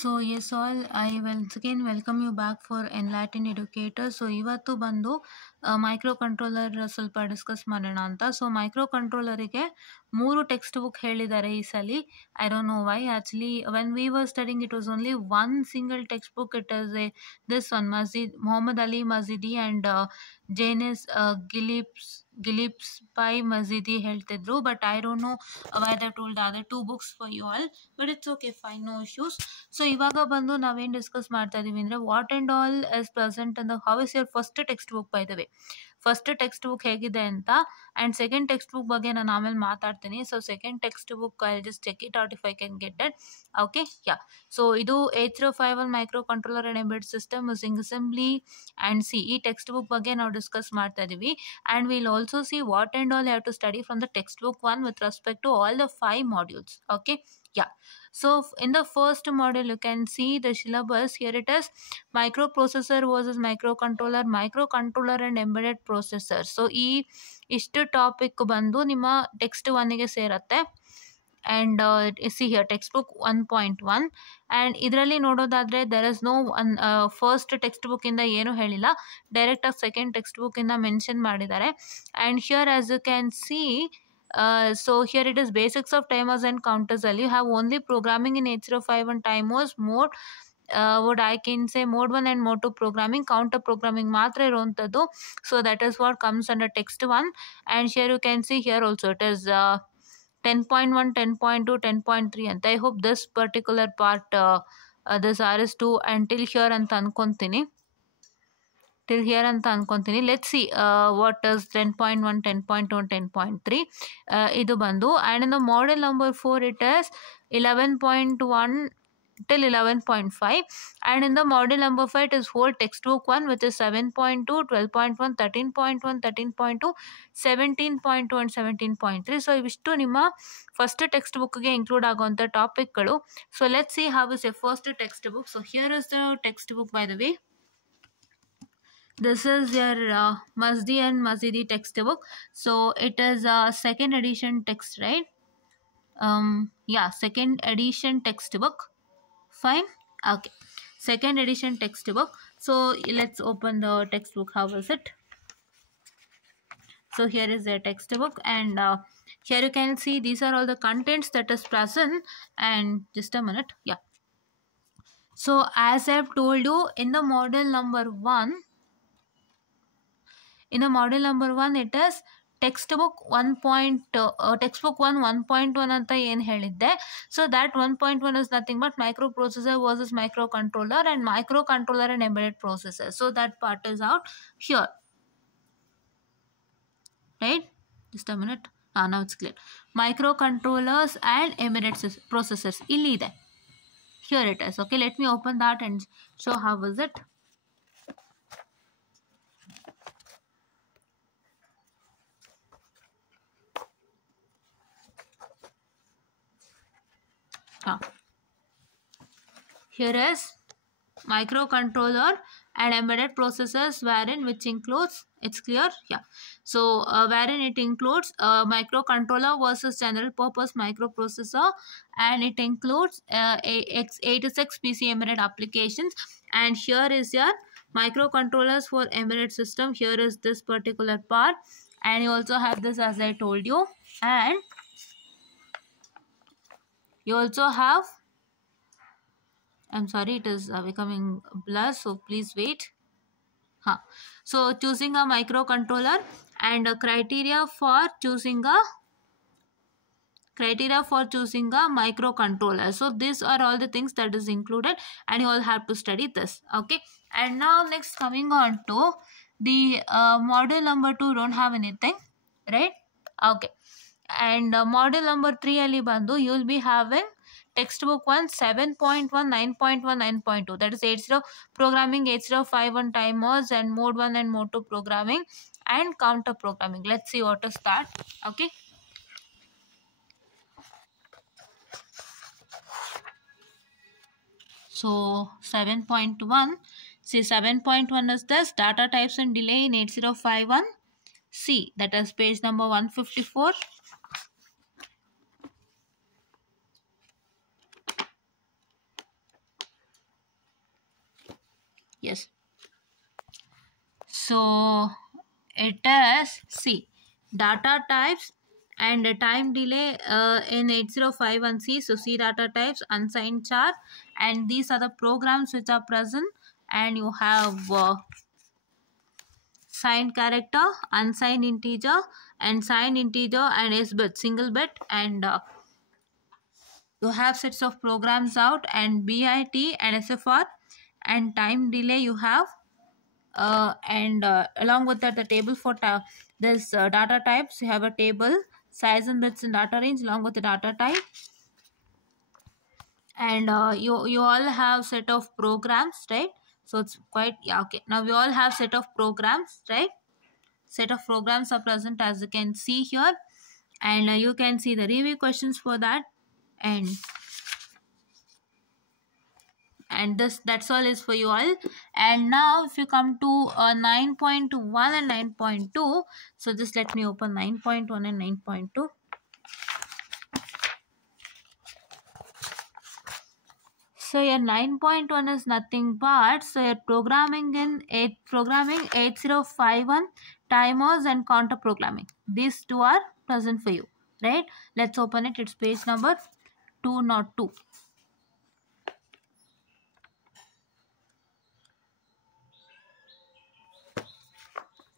So yes all I once again welcome you back for enlighten educator. So ಇವತ್ತು ಬಂದು micro controller ಸ್ವಲ್ಪ discuss ಮಾಡೋಣ ಅಂತ. So micro ಕಂಟ್ರೋಲರಿಗೆ 3 ಟೆಕ್ಸ್ಟ್ ಬುಕ್ ಹೇಳಿದ್ದಾರೆ ಈ ಸಲ. I don't know why. Actually when we were studying it was only one single text book. It is this one Mohammad Ali Mazidi and Janice ಗಿಲಿಪ್ಸ್ ಪೈ Mazidi ಹೇಳ್ತಿದ್ರು. But I don't know why they told the other 2 books for you all. But it's okay, fine, no issues. So ಇವಾಗ ಬಂದು ನಾವೇನು discuss ಮಾಡ್ತಾ ಇದೀವಿ ಅಂದರೆ what and all is present ಅಂದ how is your first text book by the way. First text book ಹೇಗಿದೆ ಅಂತ and second text book ಬಗ್ಗೆ ನಾನು ಆಮೇಲೆ ಮಾತಾಡ್ತೀನಿ. So second text book I just check it out if I can get it. Okay, yeah. So ಇದು 8051 micro controller and embedded system using assembly and C. ಈ text book ಬಗ್ಗೆ ನಾವು discuss ಮಾಡ್ತಾ ಇದೀವಿ. And will also see what and all have to study from the text book 1 with respect to all the 5 modules. Okay, yeah. So in the first module you can see the syllabus. Here it is: microprocessor versus microcontroller and embedded processor. So ಈ ಇಷ್ಟು ಟಾಪಿಕ್ ಬಂದು ನಿಮ್ಮ text 1ಗೆ ಸೇರುತ್ತೆ. And see here text book 1.1 and ಇದರಲ್ಲಿ ನೋಡೋದಾದರೆ there is no first text ಬುಕ್ಕಿಂದ ಏನೂ ಹೇಳಿಲ್ಲ, ಡೈರೆಕ್ಟಾಗಿ ಸೆಕೆಂಡ್ ಟೆಕ್ಸ್ಟ್ ಬುಕ್ಕಿಂದ ಮೆನ್ಷನ್ ಮಾಡಿದ್ದಾರೆ. And here as you can see, so here it is basics of timers and counters. You have only programming in 8051 timers mode. What I can say, mode 1 and mode 2 programming, counter programming ಮಾತ್ರ ಇರುವಂಥದ್ದು. So that is what comes under text 1. And here you can see here also it is 10.1, 10.2, 10.3 ಅಂತ. I hope this particular part this RS2 until here ಅಂತ ಅನ್ಕೊಂತೀನಿ. Till here ಅಂತ ಅನ್ಕೊಂತೀನಿ. Let's see what is 10.1, 10.2, 10.3 ಇದು ಬಂದು. And in the model number 4 it is 11.1 till 11.5 and in the model number 5 it is whole textbook 1 which is 7.2, 12.1, 13.1, 13.2, 17.2 and 17.3. so ಇವಿಷ್ಟು ನಿಮ್ಮ first text ಬುಕ್ಗೆ include ಆಗುವಂಥ ಟಾಪಿಕ್ಗಳು. So let's see how is a first text book. So here is the text book by the way. This is your Mazdi and Mazidi textbook. So it is a second edition text, right? Yeah, second edition textbook. Fine. Okay, second edition textbook. So let's open the textbook. How is it? So here is the textbook and here you can see these are all the contents that is present. And just a minute. Yeah. So as I have told you, in the model number 1, in the model number 1 it is textbook 1.1 ಅಂತ ಏನು ಹೇಳಿದ್ದೆ. So that 1.1 is nothing but microprocessor versus microcontroller and microcontroller and embedded processor. So that part is out here, right? Just a minute. Now it's clear. Microcontrollers and embedded processors ಇಲ್ಲಿ ಇದೆ. Here it is. Okay, let me open that and show how is it. Here is microcontroller and embedded processors wherein which includes, it's clear, yeah. So wherein it includes microcontroller versus general purpose microprocessor, and it includes x86 PC embedded applications. And here is your microcontrollers for embedded system. Here is this particular part, and you also have this as I told you. And you also have, I'm sorry, it is becoming blur, so please wait. So choosing a microcontroller and a criteria for choosing a microcontroller. So these are all the things that is included and you all have to study this. Okay, and now next coming on to the model number 2 don't have anything, right? Okay, and model number 3 ಅಲ್ಲಿ ಬಂದು you will be having textbook 1 7.1, 9.1, 9.2, that is 80 programming, 8051 timers and mode 1 and mode 2 programming and counter programming. Let's see what is that. Okay, so 7.1, see 7.1 is this data types and delay in 8051 C, that is page number 154. Yes. So it is, see, data types and time delay in 8051C. So see, data types, unsigned char, and these are the programs which are present, and you have signed character, unsigned integer, and signed integer, and S bit, single bit, and you have sets of programs out, and BIT and SFR, and time delay you have, and along with that the table for this data types. You have a table, size and bits and data range along with the data type, and you all have set of programs, right? So it's quite, yeah, okay. Now we all have set of programs, right? Set of programs are present, as you can see here, and you can see the review questions for that, and that's all is for you all. And now if you come to 9.1 and 9.2, so just let me open 9.1 and 9.2. So your 9.1 is nothing but, so you're programming 8051 timers and counter programming. These two are present for you, right? Let's open it. It's page number 202.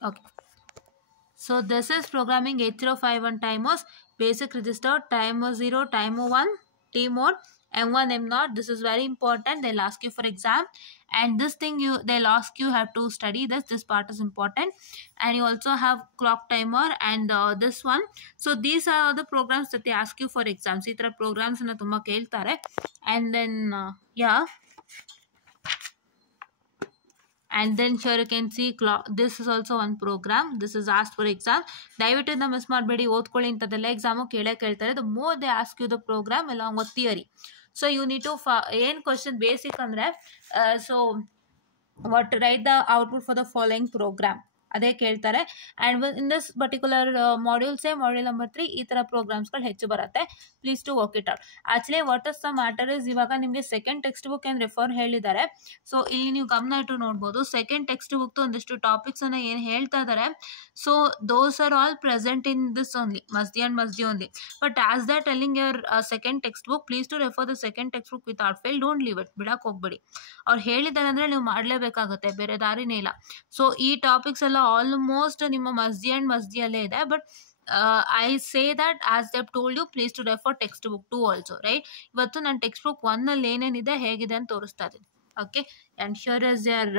Okay. So this is programming 8051 timers, basic register, timer 0, timer 1, T mode, M1, M0. This is very important. They'll ask you for exam, and this thing they'll ask you have to study this. This part is important, and you also have clock timer and this one. So these are the programs that they ask you for exams. Ee tara programs na tumma keltare, and then yeah. And then here you can see this is also one program. This is asked for exam. Dayaviಟ್ಟು ಇದನ್ನ ಮಿಸ್ ಮಾಡಬೇಡಿ, ಓದ್ಕೊಳ್ಳಿ. ಇಂಥದ್ದೆಲ್ಲ ಎಕ್ಸಾಮು ಕೇಳ್ತಾರೆ. The more they ask you the program along with theory. So you need to ಏನು question basic ಅಂದ್ರೆ so what write the output for the following program ಅದೇ ಕೇಳ್ತಾರೆ. ಆ್ಯಂಡ್ ಇನ್ ದಿಸ್ ಪರ್ಟಿಕ್ಯುಲರ್ ಮಾಡ್ಯೂಲ್ಸೇ ಮಾಡ್ಯೂಲ್ ನಂಬರ್ 3 ಈ ಥರ ಪ್ರೋಗ್ರಾಮ್ಸ್ಗಳು ಹೆಚ್ಚು ಬರುತ್ತೆ. Please to work it out. Actually what is the matter is, ಇವಾಗ ನಿಮಗೆ ಸೆಕೆಂಡ್ ಟೆಕ್ಸ್ಟ್ ಬುಕ್ ಏನು ರೆಫರ್ ಹೇಳಿದ್ದಾರೆ. ಸೊ ಇಲ್ಲಿ ನೀವು ಗಮನ ಇಟ್ಟು ನೋಡ್ಬೋದು, ಸೆಕೆಂಡ್ ಟೆಕ್ಸ್ಟ್ ಬುಕ್ದು ಒಂದಿಷ್ಟು ಟಾಪಿಕ್ಸನ್ನು ಏನು ಹೇಳ್ತಾ ಇದ್ದಾರೆ. So those are all present in this only, Mazidi and Mazidi only. But as the telling your second text book, please to refer the second text book without fail. Don't leave it, ಬಿಡಕ್ಕೆ ಹೋಗ್ಬೇಡಿ. ಅವ್ರು ಹೇಳಿದ್ದಾರೆ ಅಂದರೆ ನೀವು ಮಾಡಲೇಬೇಕಾಗುತ್ತೆ, ಬೇರೆ ದಾರಿನೇ ಇಲ್ಲ. ಸೊ ಈ ಟಾಪಿಕ್ಸ್ ಎಲ್ಲ ಆಲ್ಮೋಸ್ಟ್ ನಿಮ್ಮ ಮಸ್ದಿ ಆ್ಯಂಡ್ ಮಸ್ದಿಯಲ್ಲೇ ಇದೆ. But I say that as they told you, please to refer text book 2 also, right? ಇವತ್ತು ನಾನು ಟೆಕ್ಸ್ಟ್ ಬುಕ್ 1 ಏನೇನಿದೆ ಹೇಗಿದೆ ಅಂತ ತೋರಿಸ್ತಾ ಇದ್ದೀನಿ. Okay, and here is your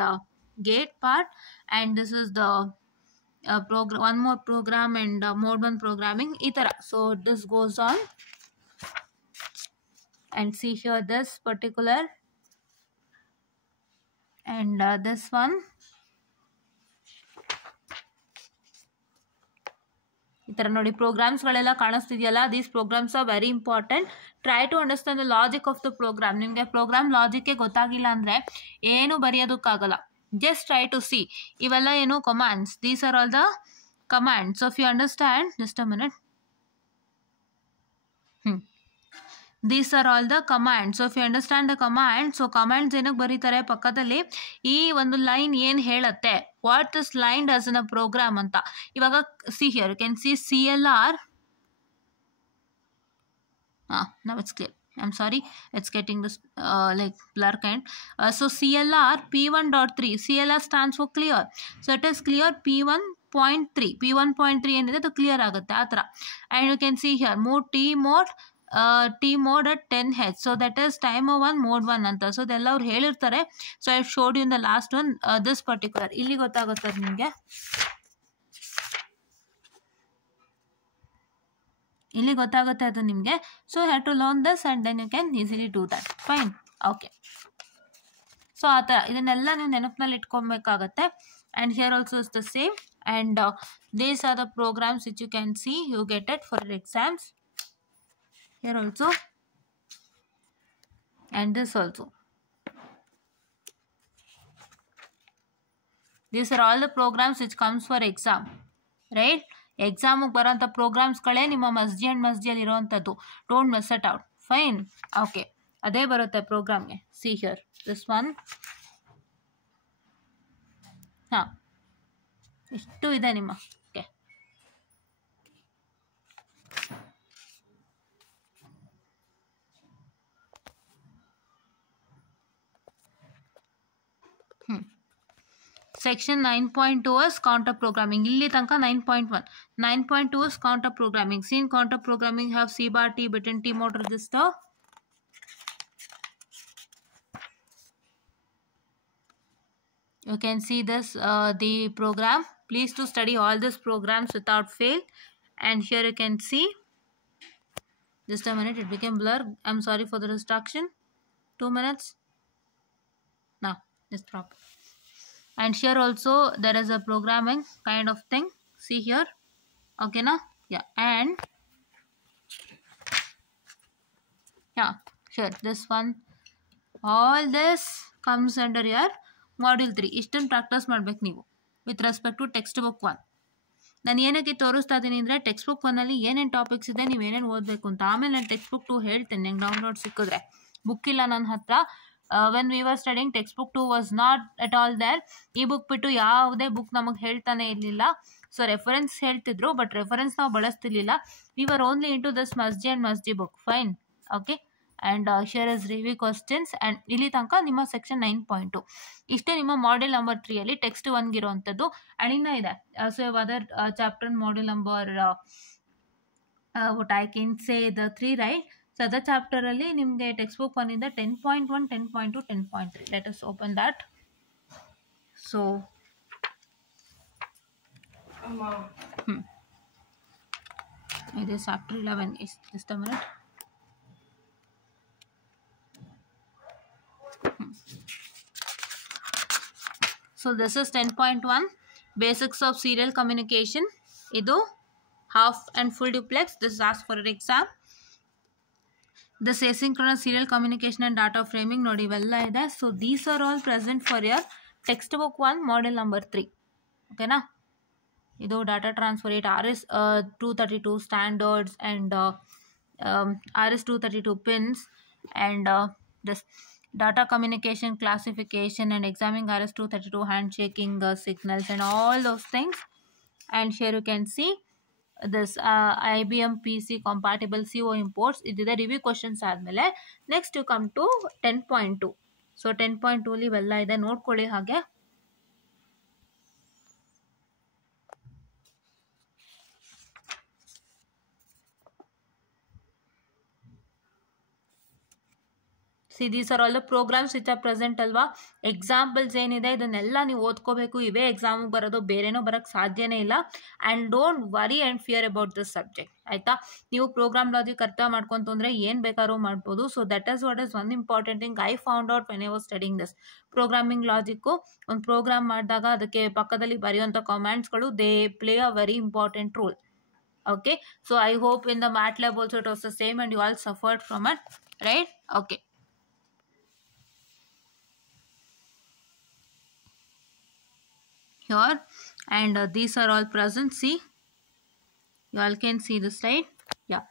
gate part, and this is the one more program and mode 1 programming ಈ ಥರ. So this goes on, and see here this particular and this one. ಈ ಥರ ನೋಡಿ ಪ್ರೋಗ್ರಾಮ್ಸ್ಗಳೆಲ್ಲ ಕಾಣಿಸ್ತಿದೆಯಲ್ಲ. These programs are very important. Try to understand the logic of the program. ನಿಮಗೆ program ಲಾಜಿಕ್ಕೇ ಗೊತ್ತಾಗಿಲ್ಲ ಅಂದರೆ ಏನು ಬರೆಯೋದಕ್ಕಾಗಲ್ಲ. Just try to see. ಇವೆಲ್ಲ ಏನು commands, these are all the commands. So if you understand, just a minute. These are all the commands. So if you understand the commands, so commands ಏನಕ್ಕೆ ಬರೀತಾರೆ ಪಕ್ಕದಲ್ಲಿ, ಈ ಒಂದು ಲೈನ್ ಏನು ಹೇಳುತ್ತೆ, what this line does in a program ಅಂತ. ಇವಾಗ see here you can see CLR. Now it's clear. I'm sorry, it's getting this like blur kind. So CLR P1.3. CLR stands for clear. So it is clear P1.3. P1.3 ಏನಿದೆ ಅದು ಕ್ಲಿಯರ್ ಆಗುತ್ತೆ ಆ ಥರ. And you can see here move T mode at 10H. So that is timer 1 mode 1 ಅಂತ. ಸೊ ಅದೆಲ್ಲ ಅವ್ರು ಹೇಳಿರ್ತಾರೆ. So I showed you in the last one this particular. ಇಲ್ಲಿ ಗೊತ್ತಾಗುತ್ತೆ ನಿಮಗೆ, ಇಲ್ಲಿ ಗೊತ್ತಾಗುತ್ತೆ ಅದು ನಿಮಗೆ. So have to learn this and then you can easily do that. Fine, okay. So ಆ ಥರ ಇದನ್ನೆಲ್ಲ ನೀವು ನೆನಪಿನಲ್ಲಿ ಇಟ್ಕೊಬೇಕಾಗತ್ತೆ. And here also is the same. And these are the programs which you can see, you get it for exams. Here also, and this also. These are all the programs which comes for exam, right? ಎಕ್ಸಾಮಿಗೆ ಬರೋಂಥ ಪ್ರೋಗ್ರಾಮ್ಸ್ಗಳೇ ನಿಮ್ಮ Mazidi and ಮಸ್ದಿಯಲ್ಲಿ ಇರೋವಂಥದ್ದು. Don't miss it out. Fine, okay. ಅದೇ ಬರುತ್ತೆ ಪ್ರೋಗ್ರಾಮ್ಗೆ. See here this one. ಹಾಂ, ಇಷ್ಟು ಇದೆ ನಿಮ್ಮ okay. Section 9.2 is counter programming. ಇಲ್ಲಿ ತನಕ 9.1. 9.2 is counter programming. See, in counter programming have C bar T bit and T mode register. You can see this the program. Please to study all these programs without fail. And here you can see, just a minute, it became blur. I'm sorry for the distraction. 2 minutes. Now just drop. And here also there is a programming kind of thing. See here. Okay, now yeah, and yeah, sure, this one, all this comes under your module 3. ಇಷ್ಟನ್ನು practise ಮಾಡ್ಬೇಕು ನೀವು with respect to text book 1. ನಾನು ಏನಕ್ಕೆ ತೋರಿಸ್ತಾ ಇದ್ದೀನಿ ಅಂದರೆ text book 1ಅಲ್ಲಿ ಏನೇನು ಟಾಪಿಕ್ಸ್ ಇದೆ, ನೀವು ಏನೇನು ಓದಬೇಕು ಅಂತ. ಆಮೇಲೆ ನಾನು ಟೆಕ್ಸ್ಟ್ ಬುಕ್ 2 ಹೇಳ್ತೇನೆ, ನಂಗೆ ಡೌನ್ಲೋಡ್ ಸಿಕ್ಕಿದ್ರೆ. ಬುಕ್ ಇಲ್ಲ ನನ್ನ ಹತ್ರ. When we were studying text book 2 was not at all there. ಈ ಬುಕ್ ಬಿಟ್ಟು ಯಾವುದೇ ಬುಕ್ ನಮಗೆ ಹೇಳ್ತಾನೆ ಇರಲಿಲ್ಲ. ಸೊ ರೆಫರೆನ್ಸ್ ಹೇಳ್ತಿದ್ರು, ಬಟ್ ರೆಫರೆನ್ಸ್ ನಾವು ಬಳಸ್ತಿರ್ಲಿಲ್ಲ. We were only in to this Mazidi and Mazidi book. Fine, okay. And share is review questions. And ಇಲ್ಲಿ ತನಕ ನಿಮ್ಮ ಸೆಕ್ಷನ್ 9.2 ಇಷ್ಟೇ ನಿಮ್ಮ ಮಾಡೆಲ್ ನಂಬರ್ 3ಅಲ್ಲಿ ಟೆಕ್ಸ್ಟ್ 1 ಇರೋವಂಥದ್ದು. ಆ್ಯಂಡ್ ಇನ್ನೂ ಇದೆ, so other chapter model number what I can say the 3, right? So the chapter ಅಲ್ಲಿ ನಿಮಗೆ ಟೆಕ್ಸ್ಟ್ ಬುಕ್ 1 ಇಂದ 10.1, 10.2, 10.3. let us open that. So it is chapter 11. is just a minute. So this is 10.1 basics of serial communication. Idu half and full duplex. This is asked for an exam. This asynchronous serial communication and data framing nodi vella ide. So these are all present for your textbook 1 model number 3. Okay na? Idu data transfer rate, RS-232 standards and RS-232 pins, and this data communication classification and examining RS-232 handshaking signals and all those things. And here you can see this IBM PC compatible CO imports. Idide review questions ಆದಮೇಲೆ next you come to 10.2. So 10.2 ಅಲ್ಲಿ ಇವೆಲ್ಲ ಇದೆ, ನೋಡ್ಕೊಳ್ಳಿ ಹಾಗೆ. See, these are all the programs which are present ಅಲ್ವಾ. ಎಕ್ಸಾಂಪಲ್ಸ್ ಏನಿದೆ ಇದನ್ನೆಲ್ಲ ನೀವು ಓದ್ಕೋಬೇಕು. ಇವೇ ಎಕ್ಸಾಮಿಗೆ ಬರೋದು, ಬೇರೆನೋ ಬರೋಕ್ಕೆ ಸಾಧ್ಯನೇ ಇಲ್ಲ. And don't worry and fear about this subject, ಆಯಿತಾ. ನೀವು ಪ್ರೋಗ್ರಾಮ್ ಲಾಜಿಕ್ ಅರ್ಥ ಮಾಡ್ಕೊಂತಂದ್ರೆ ಏನು ಬೇಕಾದ್ರೂ ಮಾಡ್ಬೋದು. So that is what is one important thing I found out when I was studying this. Programming ಲಾಜಿಕ್ಕು ಒಂದು ಪ್ರೋಗ್ರಾಮ್ ಮಾಡಿದಾಗ ಅದಕ್ಕೆ ಪಕ್ಕದಲ್ಲಿ ಬರೆಯುವಂಥ ಕಮಾಂಡ್ಸ್ಗಳು they play a very important role. Okay, so I hope in the MATLAB also it was the same and you all suffered from it, right? Okay. Here, and these are all present. See, you all can see the slide. Yeah.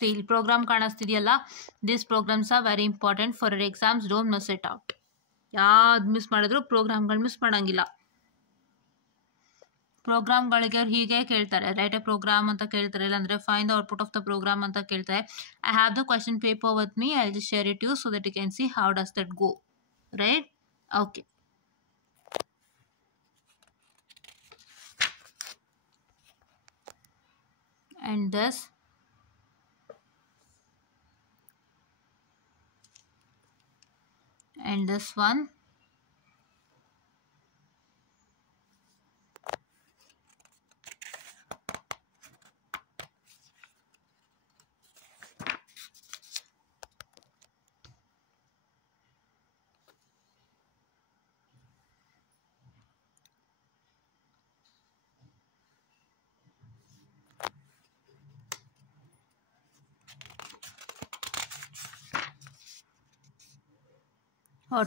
See, program ಕಾಣಿಸ್ತಿದೆಯಲ್ಲ, these programs are very important for your exams. Don't miss it out. ಯಾವ್ದು ಮಿಸ್ ಮಾಡಿದ್ರು ಪ್ರೋಗ್ರಾಮ್ಗಳು ಮಿಸ್ ಮಾಡೋಂಗಿಲ್ಲ. ಪ್ರೋಗ್ರಾಮ್ಗಳಿಗೆ ಅವ್ರು ಹೀಗೆ ಕೇಳ್ತಾರೆ, right A program ಅಂತ ಕೇಳ್ತಾರೆ, ಇಲ್ಲಾಂದರೆ find the output of the program ಅಂತ ಕೇಳ್ತಾರೆ. I have the question paper with me. I just share it you so that you can see how does that go, right? Okay. And this and this one.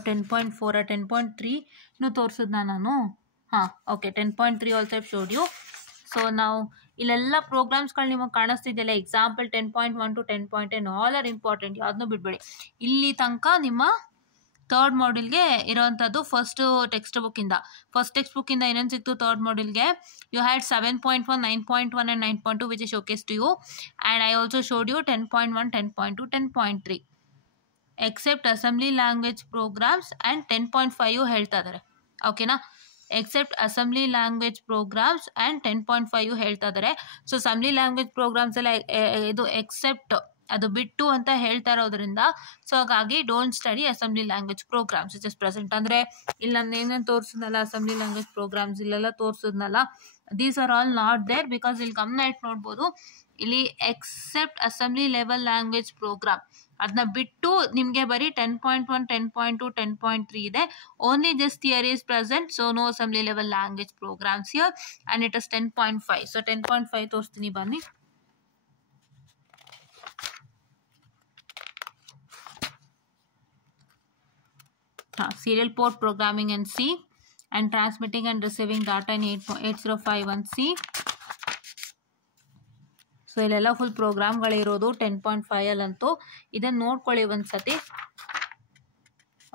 10.4 10.3 ತೋರಿಸಿದ್ನ ನಾನು. ಹಾಂ, okay, 10.3 also I showed you. So ನಾವು ಇಲ್ಲೆಲ್ಲ ಪ್ರೋಗ್ರಾಮ್ಸ್ಗಳು ನಿಮಗೆ ಕಾಣಿಸ್ತಿದೆಯಲ್ಲ, example 10.1 to 10.10 all are important, ಯಾವುದನ್ನೂ ಬಿಡಬೇಡಿ. ಇಲ್ಲಿ ತನಕ ನಿಮ್ಮ ಥರ್ಡ್ ಮಾಡ್ಯೂಲ್ಗೆ ಇರೋವಂಥದ್ದು ಫಸ್ಟ್ ಟೆಕ್ಸ್ಟ್ ಬುಕ್ಕಿಂದ ಏನೇನು ಸಿಕ್ತು ಥರ್ಡ್ ಮಾಡ್ಯೂಲ್ಗೆ. You had 7.1, 9.1 and 9.2 which is showcase to you, and I also showed you 10.1, 10.2, 10.3 except assembly language programs and 10.5 ಹೇಳ್ತಾ ಇದ್ದಾರೆ. ಓಕೆನಾ, except assembly language programs and 10.5 ಹೇಳ್ತಾ ಇದ್ದಾರೆ. ಸೊ ಅಸೆಂಬ್ಲಿ ಲ್ಯಾಂಗ್ವೇಜ್ ಪ್ರೋಗ್ರಾಮ್ಸ್ ಎಲ್ಲ ಇದು ಎಕ್ಸೆಪ್ಟ್ ಅದು ಬಿಟ್ಟು ಅಂತ ಹೇಳ್ತಾ ಇರೋದ್ರಿಂದ, ಸೊ ಹಾಗಾಗಿ don't study assembly language programs it is present. ಅಂದರೆ ಇಲ್ಲಿ ನಾನು ಏನೇನು ತೋರಿಸಿದ್ನಲ್ಲ ಅಸೆಂಬ್ಲಿ ಲ್ಯಾಂಗ್ವೇಜ್ ಪ್ರೋಗ್ರಾಮ್ಸ್ ಇಲ್ಲೆಲ್ಲ ತೋರಿಸಿದ್ನಲ್ಲ, these are all not there because ಇಲ್ಲಿ ಗಮನ ಇಟ್ಟು ನೋಡ್ಬೋದು, ಇಲ್ಲಿ except assembly level language program ಅದನ್ನ ಬಿಟ್ಟು ನಿಮಗೆ ಬರೀ 10.1, 10.2, 10.3 ಇದೆ. Only this theory is present, so no assembly level language programs here and it is 10.5. So 10.5 ತೋರಿಸ್ತೀನಿ ಬನ್ನಿ. Serial port programming in C and transmitting and receiving data in 8051 C. So ಇಲ್ಲೆಲ್ಲ ಫುಲ್ ಪ್ರೋಗ್ರಾಮ್ಗಳಿರೋದು 10.5 ಅಲ್ಲಂತೂ. ಇದನ್ನು ನೋಡ್ಕೊಳ್ಳಿ ಒಂದ್ಸತಿ,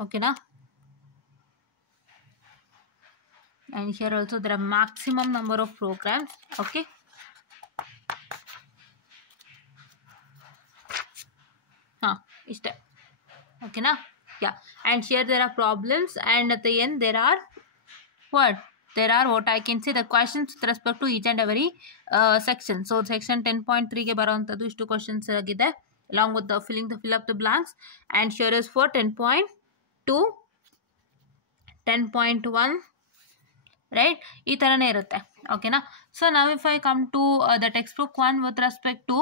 ಓಕೆನಾ. and here also there are maximum number of programs. okay, ಇಷ್ಟೇ, ಓಕೆನಾ. yeah, and here there are problems and at the end there are what I can say the questions with respect to each and every section. So section 10.3 ಗೆ ಬರುವಂತದ್ದು ಇಷ್ಟು ಕ್ವೆಶ್ಚನ್ಸ್ ಆಗಿದೆ along with the fill up the blanks. and here is for 10.2, 10.1 right, ಈ ತರನೇ ಇರುತ್ತೆ, ಓಕೆನಾ. So now if I come to the textbook 1 with respect to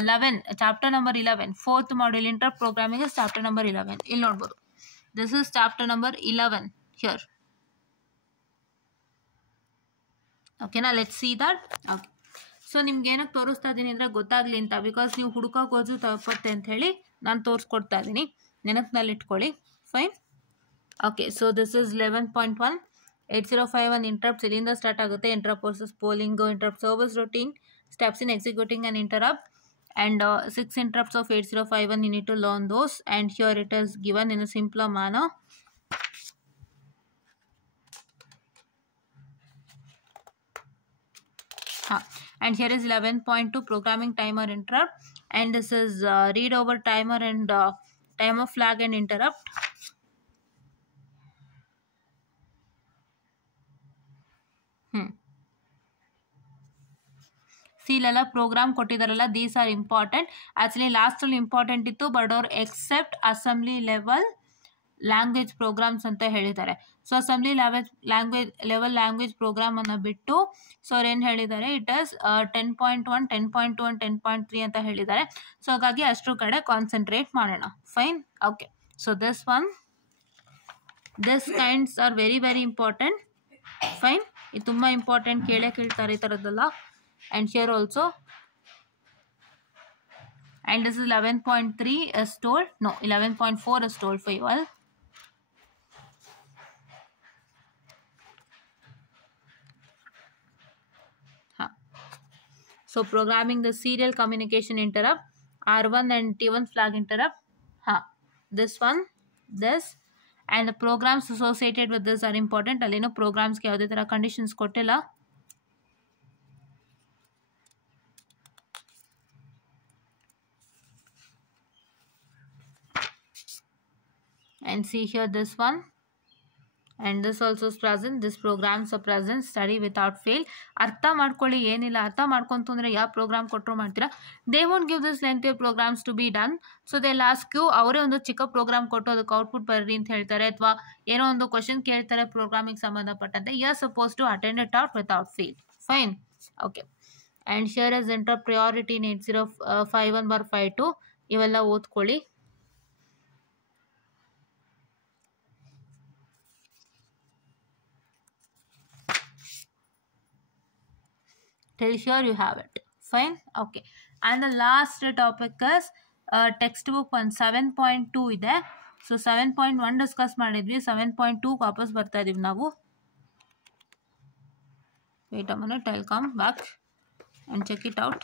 11 chapter number 11 fourth module interrupt programming is chapter number 11. ಇಲ್ಲಿ ನೋಡ್ಬೋದು, this is chapter number 11 here. ಓಕೆನಾ, let's see that. Okay, so ನಿಮ್ಗೆ ಏನಕ್ಕೆ ತೋರಿಸ್ತಾ ಇದ್ದೀನಿ ಅಂದರೆ ಗೊತ್ತಾಗಲಿ ಅಂತ, ಬಿಕಾಸ್ ನೀವು ಹುಡುಕೋಕೆ ಹೋದ್ರು ತಪ್ಪತ್ತೆ ಅಂತ ಹೇಳಿ ನಾನು ತೋರಿಸ್ಕೊಡ್ತಾ ಇದ್ದೀನಿ, ನೆನಪಿನಲ್ಲಿ ಇಟ್ಕೊಳ್ಳಿ. Fine, okay. So this is 11.1 8051 ಇಂಟರಪ್ಟ್ಸ್. ಇಲ್ಲಿಂದ ಸ್ಟಾರ್ಟ್ ಆಗುತ್ತೆ. Interrupt versus polling, interrupt service routine, steps in executing an interrupt, and 6 interrupts of 8051. You need to learn those, and here it is given in a simpler manner. And here is 11.2 programming timer interrupt, and this is read over timer and timer flag and interrupt. ಇಲ್ಲೆಲ್ಲ program ಕೊಟ್ಟಿದ್ದಾರಲ್ಲ, these are important. Actually ಲಾಸ್ಟಲ್ಲಿ important ಇತ್ತು, but ಅವ್ರು except assembly level language programs ಅಂತ ಹೇಳಿದ್ದಾರೆ. So assembly level language ಪ್ರೋಗ್ರಾಮನ್ನು ಬಿಟ್ಟು so ಅವ್ರು ಏನು ಹೇಳಿದ್ದಾರೆ, ಇಟ್ ಇಸ್ 10.1, 10.2 and 10.3 ಅಂತ ಹೇಳಿದ್ದಾರೆ. ಸೊ ಹಾಗಾಗಿ ಅಷ್ಟರ ಕಡೆ ಕಾನ್ಸಂಟ್ರೇಟ್ ಮಾಡೋಣ. Fine, okay. So this kinds are very very important. Fine, ಇದು ತುಂಬ ಇಂಪಾರ್ಟೆಂಟ್, ಕೇಳ್ತಾರೆ ಈ ಥರದ್ದೆಲ್ಲ. And here also, and this is 11.3 is told, no 11.4 is told for you all. So programming the serial communication interrupt, R1 and T1 flag interrupt, this one, this, and the programs associated with this are important. Allino programs ke yavade tara conditions kottilla. And see here this one, and this also is present. This programs are present. Study without fail. ಅರ್ಥ ಮಾಡ್ಕೊಳ್ಳಿ, ಏನಿಲ್ಲ, ಅರ್ಥ ಮಾಡ್ಕೊಂತು ಅಂದರೆ ಯಾವ program ಕೊಟ್ಟರು ಮಾಡ್ತೀರಾ. They won't give this length programs to be done. So they ask you, ಅವರೇ ಒಂದು ಚಿಕ್ಕ ಪ್ರೋಗ್ರಾಮ್ ಕೊಟ್ಟು ಅದಕ್ಕೆ ಔಟ್ಪುಟ್ ಬರ್ರಿ ಅಂತ ಹೇಳ್ತಾರೆ, ಅಥವಾ ಏನೋ ಒಂದು ಕ್ವಶನ್ ಕೇಳ್ತಾರೆ ಪ್ರೋಗ್ರಾಮಿಂಗ್ ಸಂಬಂಧಪಟ್ಟಂತೆ. You are suppose to attend it out without fail. Fine, okay. And here is interrupt priority in 8051/52. ಇವೆಲ್ಲ ಓದ್ಕೊಳ್ಳಿ. Till here you have it. Fine, okay. And the last topic is textbook 1 7.2 ಇದೆ. ಸೊ 7.1 ಡಿಸ್ಕಸ್ ಮಾಡಿದ್ವಿ, 7.2 ವಾಪಸ್ ಬರ್ತಾ ಇದೀವಿ ನಾವು. Wait a minute, I will come back and check it out.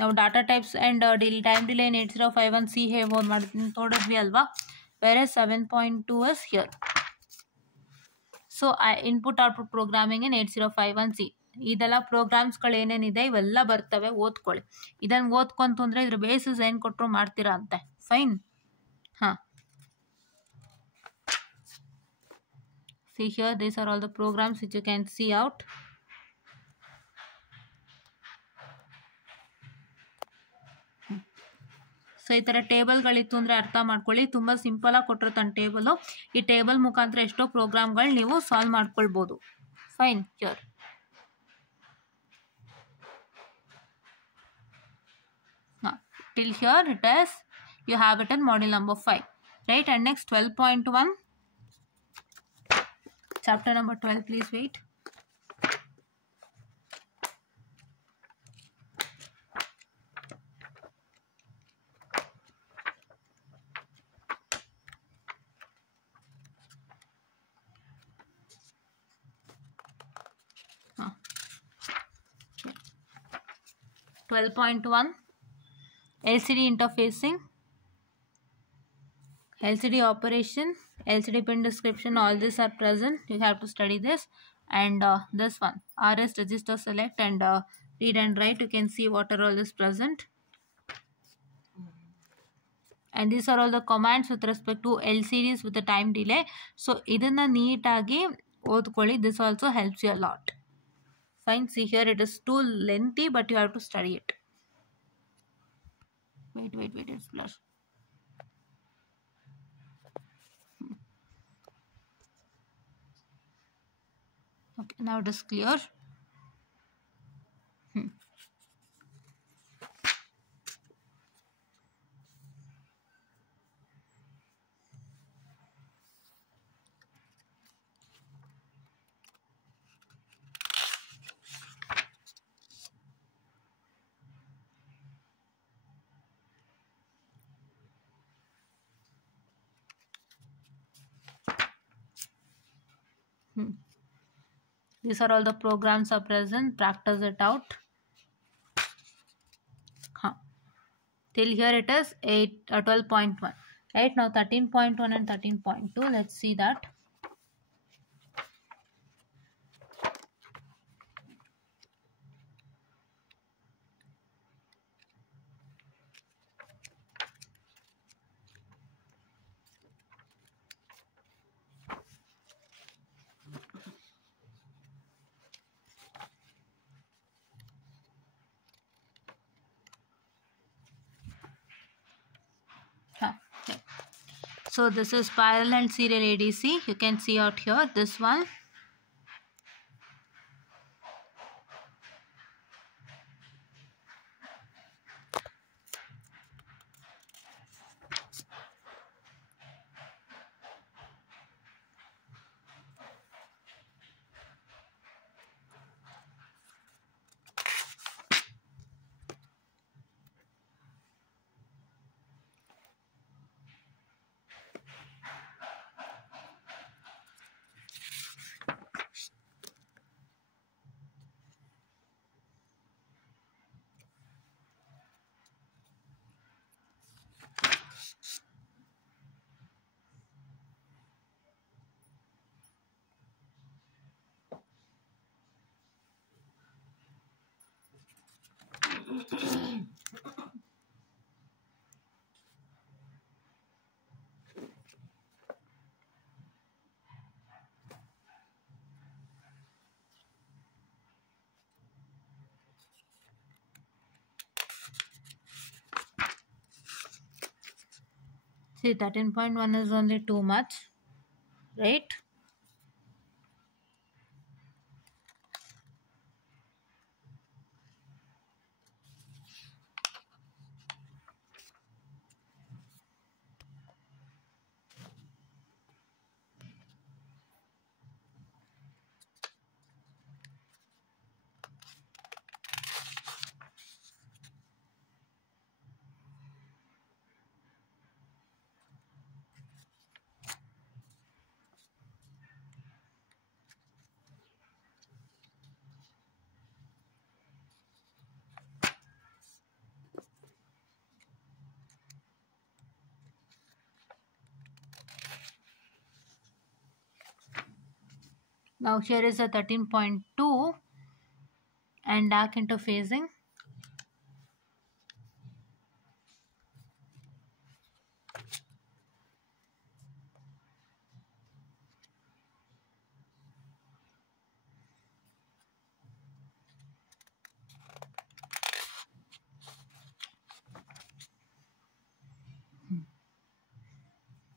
ನಾವು data types and time delay ಇನ್ 8051C ನೋಡಿದ್ವಿ ಅಲ್ವಾ, ಬೇರೆ 7.2 is here. ಸೊ input output programming in 8051C. ಇದೆಲ್ಲ ಪ್ರೋಗ್ರಾಮ್ಸ್ಗಳು ಏನೇನಿದೆ ಇವೆಲ್ಲ ಬರ್ತವೆ, ಓದ್ಕೊಳ್ಳಿ. ಇದನ್ನು ಓದ್ಕೊಂತಂದ್ರೆ ಇದ್ರ ಬೇಸಿಸ್ ಏನು ಕೊಟ್ಟರು ಮಾಡ್ತೀರಾ ಅಂತೆ. ಫೈನ್. ಹಾಂ, see here, these are all the programs which you can see out. So ಈ ಥರ ಟೇಬಲ್ಗಳಿತ್ತು ಅಂದರೆ ಅರ್ಥ ಮಾಡ್ಕೊಳ್ಳಿ, ತುಂಬ ಸಿಂಪಲಾಗಿ ಕೊಟ್ಟಿರ್ತಾನೆ ಟೇಬಲು. ಈ ಟೇಬಲ್ ಮುಖಾಂತರ ಎಷ್ಟೋ ಪ್ರೋಗ್ರಾಮ್ಗಳು ನೀವು ಸಾಲ್ವ್ ಮಾಡ್ಕೊಳ್ಬೋದು. Fine. Cure. Till here it is, you have it in module number 5, right? And next 12.1, chapter number 12, please wait. Huh. 12.1, LCD interfacing, LCD operation, LCD pin description, all these are present. You have to study this. And this one, RS register select and read and write. You can see what are all is present. And these are all the commands with respect to LCDs with the time delay. So idanna neatagi odkolli. This also helps you a lot. Fine. See here, it is too lengthy, but you have to study it. Wait, it's flash. Okay, now it is clear. These are all the programs are present. Practice it out. Till here it is 12.1. Right now 13.1 and 13.2. Let's see that. So this is spiral and serial ADC. You can see out here this one. See, 13.1 is only too much, right? Now here is a 13.2 and DAC interfacing.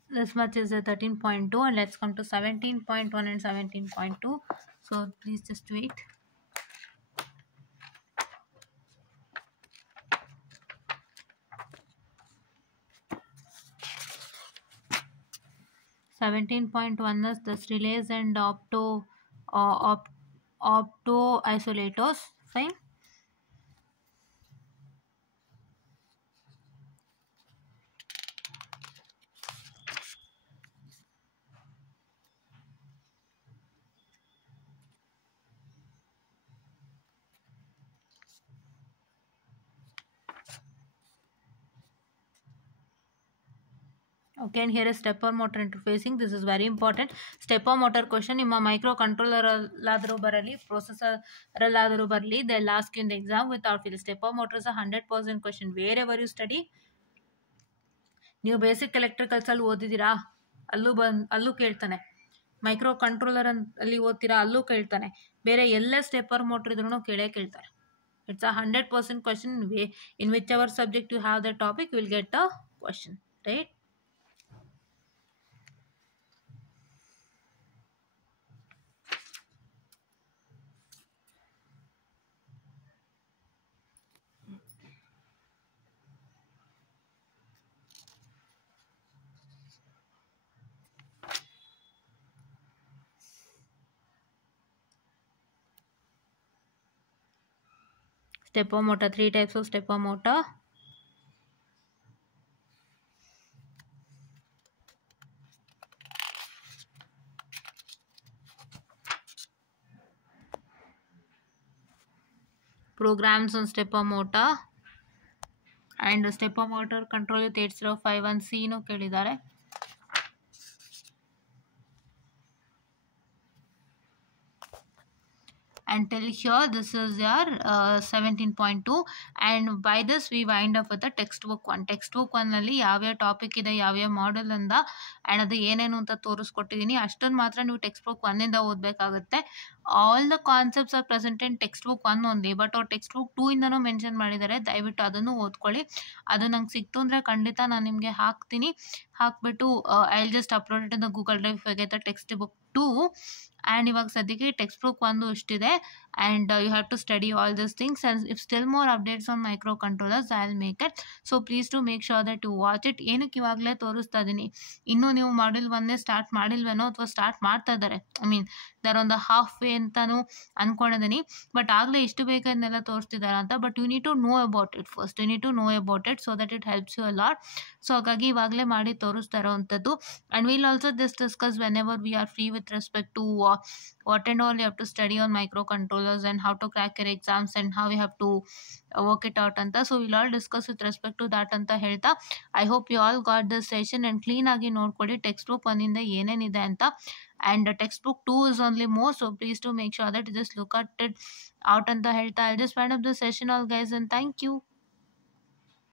This much is a 13.2, and let's come to 17.1 and 17.2. So please just wait. 17.1 is this relays and opto isolators. Fine. Okay, and here is stepper motor interfacing. This is very important. Stepper motor question ನಿಮ್ಮ micro controller ಅಲ್ಲಾದರೂ ಬರಲಿ, ಪ್ರೊಸೆಸರ್ ಅಲ್ಲಾದರೂ ಬರಲಿ, they'll ask you in the exam without fail. Stepper motor is a 100% question. Wherever you study, ನೀವು basic electricals ಅಲ್ಲಿ ಓದಿದ್ದೀರಾ, ಅಲ್ಲೂ ಕೇಳ್ತಾನೆ. ಮೈಕ್ರೋ ಕಂಟ್ರೋಲರ್ ಅಲ್ಲಿ ಓದ್ತೀರಾ, ಅಲ್ಲೂ ಕೇಳ್ತಾನೆ. ಬೇರೆ ಎಲ್ಲೇ ಸ್ಟೆಪ್ಪರ್ ಮೋಟರ್ ಇದ್ರೂ ಕೇಳ್ತಾರೆ. It's a 100% question. In whichever subject you have the topic, you will get a question, right? Stepper motor, 3 types of stepper motor. Programs on stepper motor and stepper motor control with 8051C ನು ಕೇಳಿದ್ದಾರೆ. And till here this is your 17.2, and by this we wind up with the textbook 1. textbook 1 ನಲ್ಲಿ ಯಾವ್ಯಾವ ಟಾಪಿಕ್ ಇದೆ, ಯಾವ್ಯಾವ ಮಾಡೆಲ್ ಅಂದ ಆ್ಯಂಡ್ ಅದು ಏನೇನು ಅಂತ ತೋರಿಸ್ಕೊಟ್ಟಿದ್ದೀನಿ. ಅಷ್ಟನ್ನು ಮಾತ್ರ ನೀವು ಟೆಕ್ಸ್ಟ್ ಬುಕ್ 1 ಓದಬೇಕಾಗುತ್ತೆ. All the concepts are present in text book 1 only, but ಅವ್ರು ಟೆಕ್ಸ್ಟ್ ಬುಕ್ 2 ಇಂದನೂ ಮೆನ್ಷನ್ ಮಾಡಿದ್ದಾರೆ. ದಯವಿಟ್ಟು ಅದನ್ನು ಓದ್ಕೊಳ್ಳಿ. ಅದು ನಂಗೆ ಸಿಕ್ತು ಅಂದರೆ ಖಂಡಿತ ನಾನು ನಿಮಗೆ ಹಾಕ್ತೀನಿ. ಹಾಕ್ಬಿಟ್ಟು I will just upload it in the Google drive for the text book 2. And ಇವಾಗ ಸದ್ಯಕ್ಕೆ ಟೆಕ್ಸ್ಟ್ ಬುಕ್ 1 ಇಷ್ಟಿದೆ, and you have to study all this things. And if still more updates on micro controllers I will make it. So please to make sure that you watch it. ಏನಕ್ಕೆ ಇವಾಗಲೇ ತೋರಿಸ್ತಾ ಇದ್ದೀನಿ, ಇನ್ನೂ ನೀವು ಮಾಡ್ಯೂಲ್ 1 ಸ್ಟಾರ್ಟ್ ಮಾಡಿಲ್ವೇನೋ ಅಥವಾ start ಮಾಡ್ತಾ ಇದ್ದಾರೆ, I mean there on the half way ಅಂತಲೂ ಅಂದ್ಕೊಂಡಿದ್ದೀನಿ. ಬಟ್ ಆಗಲೇ ಇಷ್ಟು ಬೇಕಾದನ್ನೆಲ್ಲ ತೋರಿಸ್ತಿದ್ದಾರೆ ಅಂತ. But you need to know about it first, you need to know about it so that it helps you a lot. So ಹಾಗಾಗಿ ಇವಾಗಲೇ ಮಾಡಿ ತೋರಿಸ್ತಾ ಇರೋವಂಥದ್ದು. And will also discuss when ever we are free with respect to what and all you have to study on microcontrollers and how to crack your exams and how you have to work it out anta. So we'll all discuss with respect to that anta ಹೇಳ್ತಾ, I hope you all got this session and clean ಆಗಿ ನೋಡ್ಕೊಳ್ಳಿ text book 1 ಇಂದ ಏನೇನಿದೆ ಅಂತ. and text book 2 is only more, so please do make sure that you just look at it out anta ಹೇಳ್ತಾ. I'll just wind up the session all guys, and thank you.